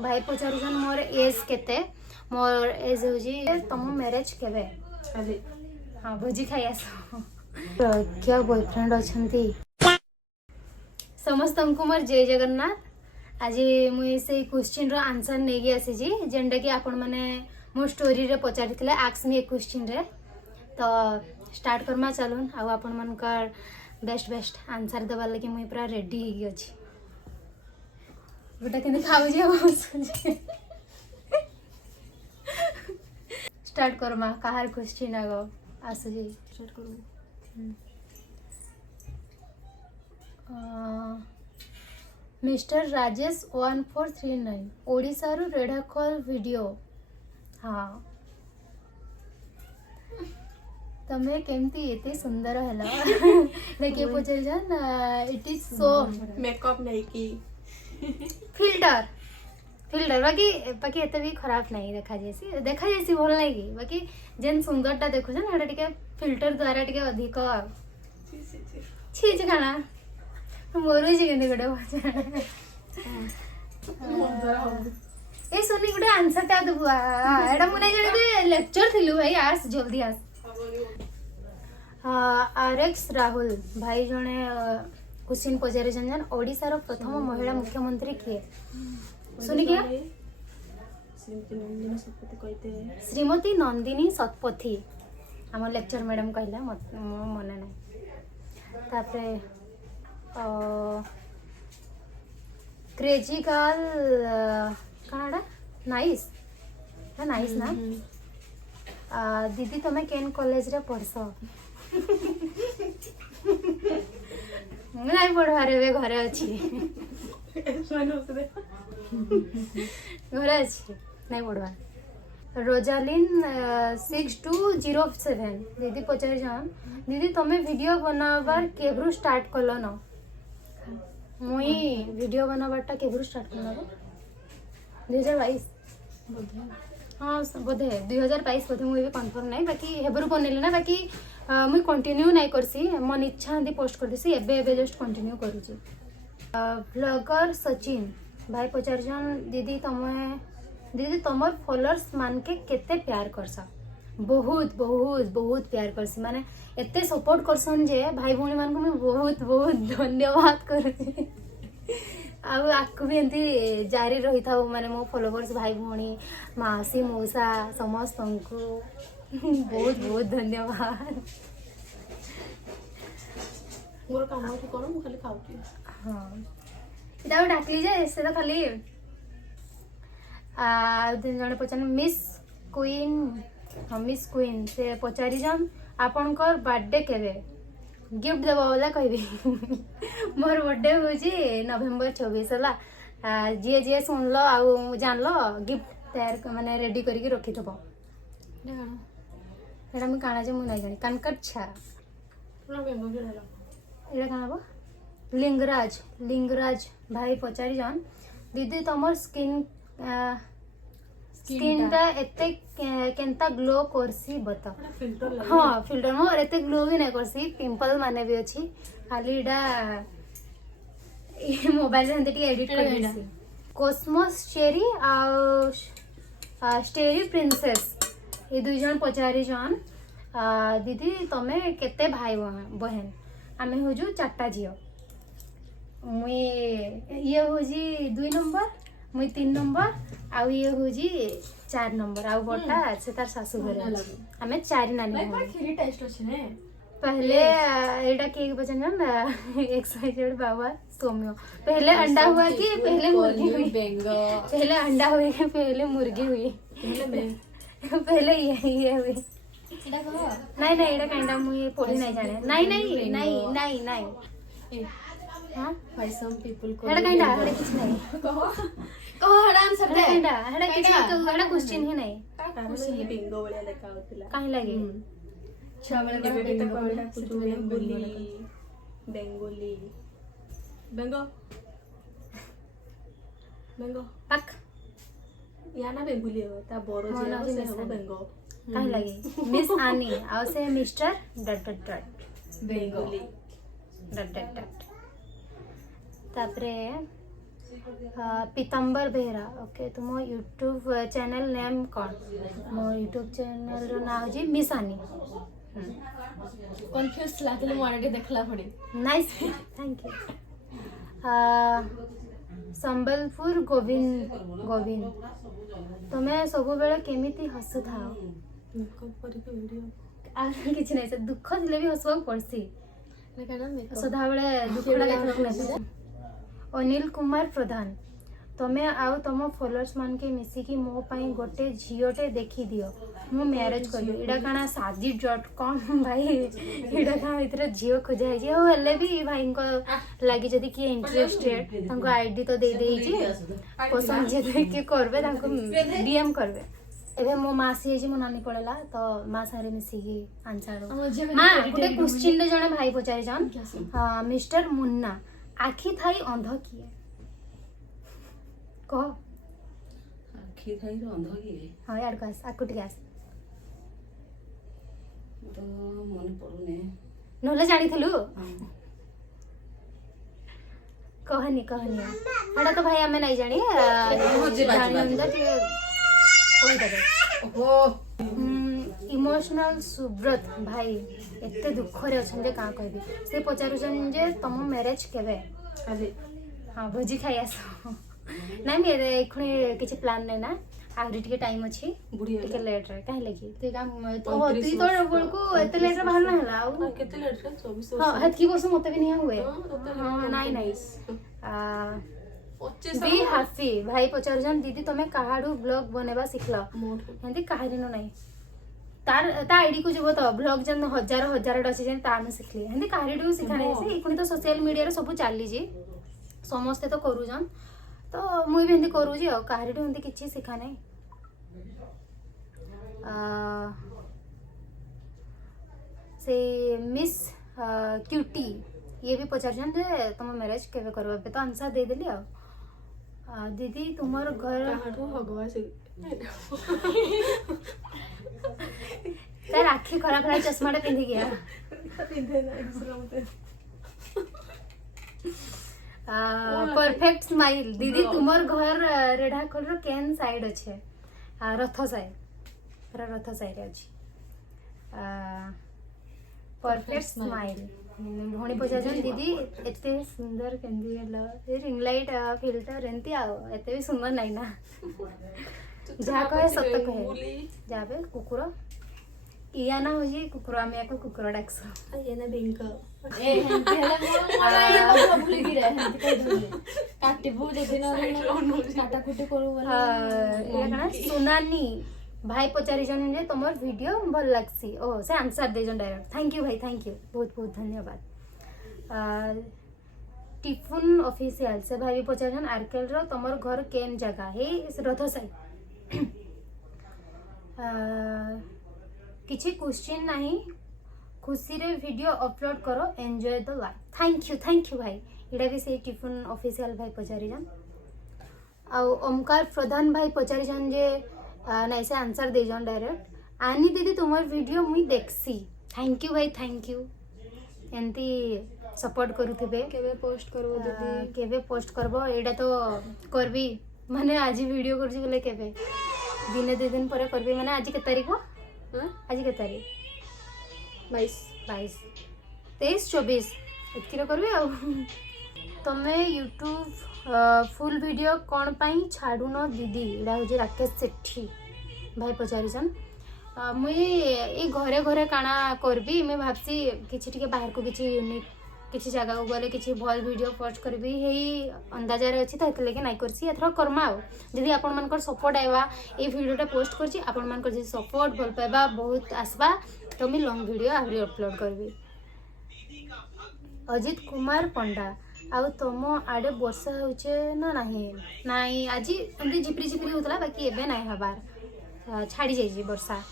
भाई पचारुछन more as केते more as होजी तुम मैरिज केबे हाँ भोजी खाई आस क्या बॉयफ्रेंड अछंती समस्त मोर जय जगन्नाथ आज मुझे से क्वेश्चन रो आंसर नहीं गया आसी जी जेंडा कि आपण माने मो स्टोरी रे पचारि थिले आस्क मी ए क्वेश्चन रे तो स्टार्ट करमा चलून आ आपण मनकर बेस्ट आंसर देवा लगी मुई पूरा रेडी हो गई अछि गोटा केने खाऊ जे स्टार्ट करमा कहार क्वेश्चन आगो आसु जी स्टार्ट करू मिस्टर राजेश 1439 ओडिसा रु रेढ़ाखोल वीडियो हाँ तमे केमती एते सुंदर हैला देखिए पूछे जान इट इज सो मेकअप नहीं की फिल्टर बाकी एते भी खराब नहीं देखा जैसी भल नहीं बाकी जेन सुंदरटा देखु छन एटा टिके फिल्टर द्वारा टिके अधिक छी खाना मोरू जी केने गोटे ए सोनी गोटे आंसर ता दबु एटा मुने जने लेक्चर थिलु भाई आस जल्दी आस आरएक्स राहुल भाई जने क्वेश्चन पचारे जन ओडिसा रो प्रथम महिला मुख्यमंत्री किए सुनी क्या श्रीमती नंदिनी शतपथी आम लेक्चर मैडम कहला मन ना तापरे crazy girl Canada nice nice ना दीदी तुम्हें केन कॉलेज रे पढ़स नहीं पढ़वार ए घरे अच्छी घरे अच्छी नहीं पढ़वा रोजालिन 6207 दीदी पचार जान दीदी तुम्हें वीडियो बनाबार केब्रु स्टार्ट कल न मुई वीडियो बनाबारटा केब्रु स्टार्ट कल 2022 हाँ बोधे 2022 बोधे मुझे कन्फर्म नहीं बाकी हेबरु बनैली ना बाकी मुई कंटिन्यू नहीं करसी मन इच्छा हंदी पोस्ट कर देसी एबे जस्ट कंटिन्यू करूची ब्लॉगर सचिन भाई पचार जन दीदी तुमर फॉलोअर्स मान के केते प्यार करसा बहुत बहुत बहुत प्यार करसी माने एते सपोर्ट करसन जे भाई भौणी मान को मैं बहुत बहुत धन्यवाद करूची आकु भी एमती जारी रही था माने मो फॉलोअर्स भाई भौणी मासी मौसा समस्त को बहुत बहुत धन्यवाद मोर काम है करो मु खाली खाउची हाँ इटा डाकली जे से तो खाली दिन जने पचान मिस क्वीन से पचारि जन आपनकर बर्थडे केबे गिफ्ट देबा वाला कहबी मोर बर्थडे होजी नवेम्बर 24 हला जे सुनलो आ जानलो गिफ्ट तैयार माने रेडी करके रखी थबो एटा मैं काना जे मु नहीं जानी कनकट छा पूरा बेंगो के रहला एटा काना बो लिंगराज भाई पचारि जन दीदी तमर स्किन टा एते केनता ग्लो करसी बता हाँ फिल्टर मोर एते ग्लो भी नहीं करसी पिंपल माने भी अछि खाली इडा मोबाइल रे टी एडिट कर देसी कॉस्मोस चेरी आ स्टेरी प्रिंसेस ये दुई जन पचारि जन दीदी तमे केते भाई बहन आमे होजु चारटा झियो मुई ये होजी 2 नंबर मुई 3 नंबर आउ ये होजी 4 नंबर आउ बटा से तार सासू घरे हमें 4 नानी खीरी टेस्ट अछि ने पहले एटा केक बचन ना एक्साइटेड बाबा सोम्यो पहले अंडा हुआ कि पहले मुर्गी हुई पहले अंडा हुई कि पहले मुर्गी हुई पहले ये हुई नहीं एटा कांडा मुई पढ़ी नहीं जाने नहीं हां भाई सम पीपल को एटा कांडा एटा कुछ नहीं कहो हड़ा आंसर दे कांडा एटा किछ तो एटा क्वेश्चन ही नहीं काहे बिंगो वाला देखा होतला काहे लागे छावले के बेटा कुछ बेंगो पक या ना बेंगुली हो ता बोरो जे से हो बेंगो काहे लागे मिस आनी आ से मिस्टर डट बेंगोली डट तापरे पीताम्बर बेहरा ओके तुम यूट्यूब चैनल नेम कौन मो यूट्यूब चैनल रो नाम जी मिसानी कन्फ्यूज लागले मोडे देखला पड़ी nice thank you Sambalpur Govind Govind तुम्हें सब बेले केमिति हसु थाओ मेकअप करके वीडियो आ किछ नै से दुख दिले भी हसवा पड़सी लेकिन मेकअप सदा बेले दुख लागे अनिल कुमार प्रधान तमे आउ तुम फॉलोअर्स मान के मिसिकी मो पाई गोटे झियोटे देखी दियो मु मैरिज करबी इडा काना शादी.com भाई इडा का इतरे झियो खोजा है जे ओ हले भी भाई को लागी जदी कि इंटरेस्टेड तांको आईडी तो दे देई छी पसंद जे कि करबे तांको डीएम करबे एबे मो मासी जे मो नानी पड़ेला तो मा सारे मिसिकी आंसर दो मां गुटे क्वेश्चन ले जने भाई पचारि जान मिस्टर मुन्ना आखी थाई अंध किए कह आखि थाई अंध किए हाँ यार गैस आकुट गैस तो मन पड़ुने नहले जानिथिलु कहनी कहनी एटा तो भाई हमें नहीं जानी जानी अंदर कोई देबे ओहो इमोशनल सुब्रत भाई एते दुख रे अछन जे का कहबी से पचारुछन जे तुम मैरिज केबे अरे हाँ भोजी खाई आस नहीं मेरे खुणी किछि प्लान नै ना आउरी टिके टाइम अछि बुढ़िया टिके लेट रे काहे लगी तू काम तो होती तो बळको एते लेट रे बाहर ना हला आ केते लेट रे 24 हां हत की बस मते भी नहीं हुए हां नहीं नहीं आ 25 बी हैप्पी भाई पचारजन दीदी तमे काहाडू ब्लॉग बनेबा सिखला मोड हंदी काहे न नहीं तार ता आईडी को जब तो ब्लॉग जन हजार हजार डसी जन ता हम सिखली हंदी काहाडू सिखाने से इकुनी तो सोशल मीडिया रे सब चाली जी समस्ते तो करू जन तो मुई भी हिंदी करू जी और काहाडू हिंदी किछि सिखा नहीं से मिस क्यूटी ये भी पचारजन जे तुम मैरिज केबे करबे तो आंसर दे देली दीदी तुम्हार घर काहाडू भगवा से तार आखि खराब खराब चश्मा टे पिंधि गया पिंधे ना इसरामते परफेक्ट स्माइल दीदी तुम्हार घर रेढ़ाखोल रो केन साइड अच्छे रथ साइड पूरा रथ साइड अच्छी परफेक्ट स्माइल भौणी पचारजन दीदी एते सुंदर केंदी गेला रिंग लाइट फिल्टर एंती आ एते भी सुंदर नहीं ना जा कहे सत कहे जाबे कुकुर इया ना हो जी कुकुर आमे याको कुकुर डाकसो ये ना बिंक ए हेंती हेला मो भूली गिरे हेंती कहि दले काटिबु जदी न काटा कुटी करू बोले ये कना सुनानी भाई पचारिजन जे तमर वीडियो भल लागसी ओ से आंसर दे जन डायरेक्ट थैंक यू भाई थैंक यू बहुत बहुत धन्यवाद टिफुन ऑफिशियल से भाई पचारिजन आरकेल रो तमर घर केन जगह हे इस रथ साइड किछि क्वेश्चन नहीं खुशी रे वीडियो अपलोड करो enjoy the life thank you भाई इडा भी से टिफुन ऑफिशियल भाई पचारिजन आ ओमकार प्रधान भाई पचारिजन जे नहीं से आंसर दे जन डायरेक्ट आनी दीदी तुम्हार वीडियो मुई देखसी थैंक यू भाई थैंक यू एंती सपोर्ट करूथिबे केबे पोस्ट करू दीदी केबे पोस्ट करबो एडा तो करबी माने आज वीडियो करजी बोले केबे दिने 2 दिन परे करबी माने आज के तारीख हो हां आज के तारीख 22 23 24 एतिरो करबी आ तमे यूट्यूब फुल वीडियो कौन पाई छाड़ू न दीदी इडा हो राकेश सेठी भाई पचारिछन मुई ए घरे घरे काना करबी मैं भाबसी किछि टिके बाहर को किछि यूनिक किछि जगह को गले किछि भल वीडियो पोस्ट करबी हेई अंदाजा रे अछि त एतले के नाही करसी एथरा कर्मा हो जदी आपन मन कर सपोर्ट आइबा ए वीडियोटा पोस्ट करछि आपन मन कर जे सपोर्ट भल पाइबा बहुत आसबा तो मी लॉन्ग वीडियो आहुरी अपलोड करबी अजित कुमार पंडा आउ तुम आड़े वर्षा होचे ना नहीं नाई आज एमती झिपरी झिपरी होतला बाकी एबे नाही हबार छाड़ी जाई वर्षा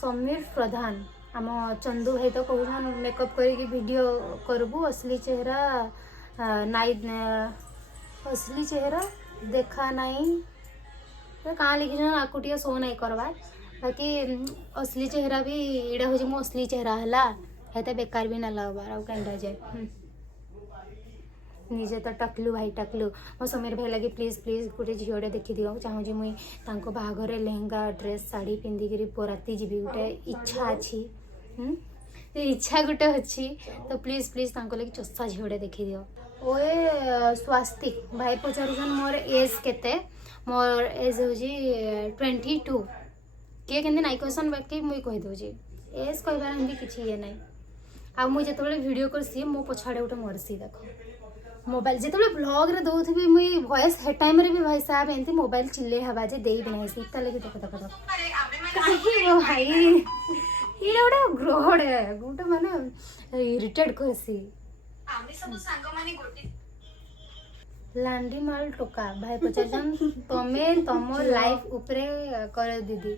समीर प्रधान आम चंदू भाई तो कहून मेकअप करके वीडियो करबू असली चेहरा नाई असली चेहरा देखा नहीं कहाँ लिखी आकुटिया शो नहीं करवार बाकी असली चेहरा भी इड़ा हो मो असली चेहरा है हेते बेकार भी ना लगबार आउ कैंडा जाए निजे तो टकलू भाई टकलू मो समीर भाई लगे प्लीज प्लीज गोटे झीटे देखी दियो चाहूँगी मुई तांको बाहाघर लेहेंगा ड्रेस शाढ़ी पिंधिकी पोराती जीवी गोटे इच्छा अच्छी इच्छा गोटे अच्छी तो प्लीज प्लीज तांको लगे चोसा झीटे देखी दियो ओए स्वास्तिक भाई पचारुछन मोर एज केते मोर एज हूँ 22 किए केमती नाई क्वेश्चन बाकी मुई कही दूँ एज कहबार एमती किसी ये ना आ मुझे जो वीडियो करसी मो पछाड़े गोटे मरसी देख मोबाइल जो ब्लॉग रे दौथी मुई वॉइस हे टाइम रे भी भाई साहब एमती मोबाइल चिल्ले हवा जे दे भी नहीं सीता लगे देख देख कहीं वो भाई ये गोटे ग्रहड़े गोटे माने इरिटेट करसी लांडी माल टोका भाई पचारजन तमे तुम लाइफ उपरे कर दीदी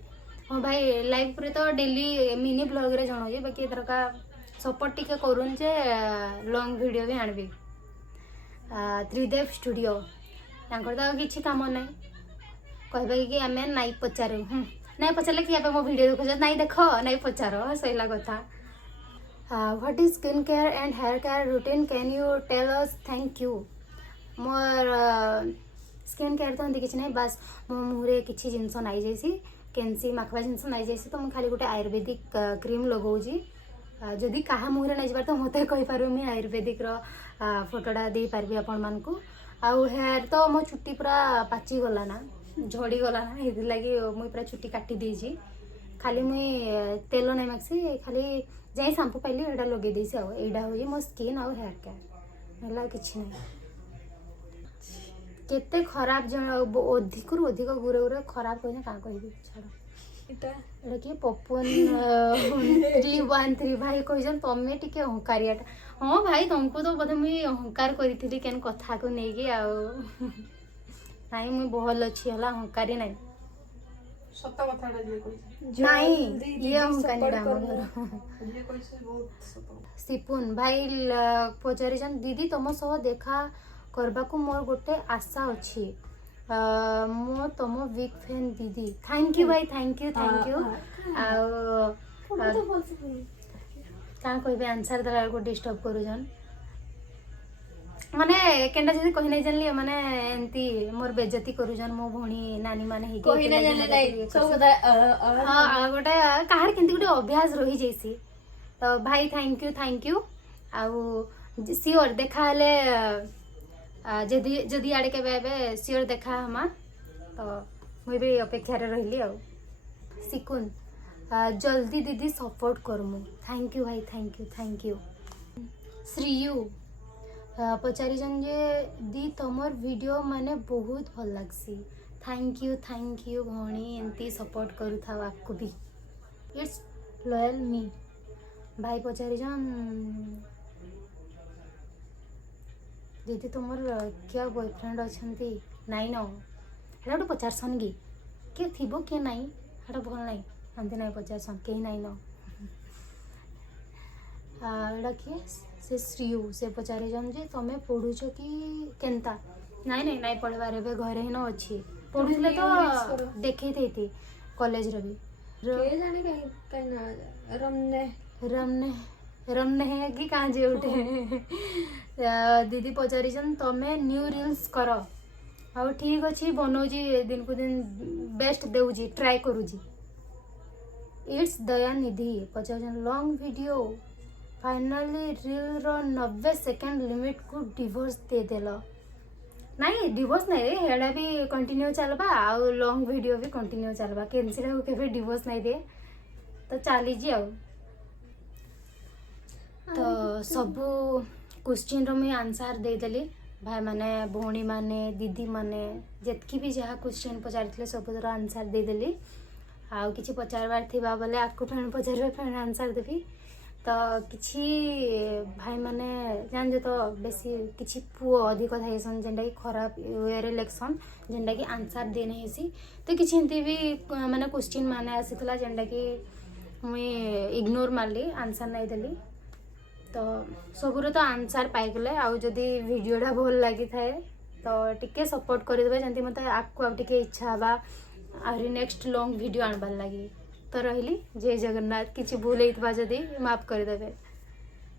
हाँ भाई लाइफ उपरे तो डेली मिनी ब्लॉग रे जणाऊँ बाकी एथरका सपोर्ट टिके करूँ जे लॉन्ग वीडियो भी आनबी त्रिदेव स्टूडियो तांकर तो किसी काम ना कहबे कि आम नाई पचारू नाई पचारे कि मो वीडियो देखो नाई देख नाई पचार सैला कथा what is skin care and hair care routine can you tell us thank you more skin care तो किसी ना बास मो मुहरे किसी जिनस नाई जाइसी कैंसी माखवा जिनस नाई जाइसी तो मुझे खाली गोटे आयुर्वेदिक क्रीम लगाऊँ जदि क्या मुहरे नहीं जाए तो मत कहीपर मुझे आयुर्वेदिक फोटोटा दे पार्बी आपण मानकू आउ हेयर तो मो चुट्टी पूरा पाची गला ना झड़ी गला ना ये लगी मुई पूरा चुट्टी काटी देजी खाली मुई तेल नहीं मागसी खाली जाई शैम्पू पाइली एटा लगे देसी आउ एटा हो मो स्किन आउ हेयर केयर होला किछि नहीं केते खराब जन अधिक रु अधिक गुरे गुरे खराब कहने क्या कहबी छाड़ एटा कि पपन 313 भाई कहन तमें टिके अहंकारियाटा हाँ भाई तुमको तो बोधे मुझे अहंकार करी केन कथा को लेकिन आई मुई भल अच्छी है अहंकारी ना सत कथा नहीं ये अहंकारी सिपुन भाई पचारिछन दीदी तुम सह देखा करबा को मोर गोटे आशा अच्छी मो तुम बिग फैन दीदी थैंक यू भाई थैंक यू क्या कहबे आंसर देला को डिस्टर्ब करूछन माने केनटा जदी कहि नै जानली माने एंती मोर बेइज्जती करूछन मो भोणी नानी माने ही कहि नै जानले नै सब हां गोटे काहर केंती गोटे अभ्यास रही जैसी तो भाई थैंक यू आउ सियोर देखा हले जदी जदी आड़े के बेबे सियोर देखा हमा तो मुई भी अपेक्षा रे रहली आउ सिकुन जल्दी दीदी सपोर्ट करमु थैंक यू भाई थैंक यू श्रीयू पचारिछन जे दी तमर वीडियो माने बहुत भल लागसी थैंक यू भणी एंती सपोर्ट करू था आपको भी इट्स लॉयल मी भाई पचारिछन दीदी तुमर क्या बॉयफ्रेंड अच्छी नाई न हेटा गोटे पचारसन कि किए थी किए नाई हेटा भल नाई एमती नाई पचारसन कहीं नाई न एटा किए से श्रीयू से पचारिछन जे तमें पढ़ुछ कि केनता नाई नाई पढ़वार ए घरे ही न अच्छी पढ़ुले तो देखी थी कॉलेज रे भी के जाने कहीं रमने रमने है कि कहाँ जे उठे दीदी पचारिछन तमें न्यू रील्स कर आ ठीक अच्छी बनाऊँगी दिन को दिन बेस्ट देउजी ट्राई करूँगी इट्स दया निधि पचारिछन लॉन्ग वीडियो फाइनली रील रो 90 सेकेंड लिमिट को डिवोर्स दे देल नाई डिवोर्स नहीं हेड़ा भी कंटिन्यू चलबा आउ लॉन्ग वीडियो भी कंटिन्यू चलबा कैंसिल के डिवोर्स नहीं दे तो चलीजी आउ तो सबू क्वेश्चन रो मुझे आंसर देदेली भाई माने भौणी माने दीदी माने जितकी भी जहाँ क्वेश्चन पचार सब आंसर देदेली आउ किसी पचारबार थिबा बोले आपको फेण पचार फेण आंसर देवी तो किसी भाई माने जान तो बेसी किसी पुओ अधिक थाइसन जेनटा कि खराब वे लेक्सन जेनटा कि आंसर दे नहीं तो किसी एमती भी माने क्वेश्चन माने आसीला जेनटा कि मुई इग्नोर मारली आंसर नहीं देली तो सबूर तो आंसर पाइगले आउ जदि वीडियोटा भल लगी थाए तो टिके सपोर्ट करदे जमी मत आपको आउ टिके इच्छा हवा आहरी नेक्स्ट लॉन्ग वीडियो आनबार लगी तो रही जय जगन्नाथ किसी भूल होता जदि माफ करदे।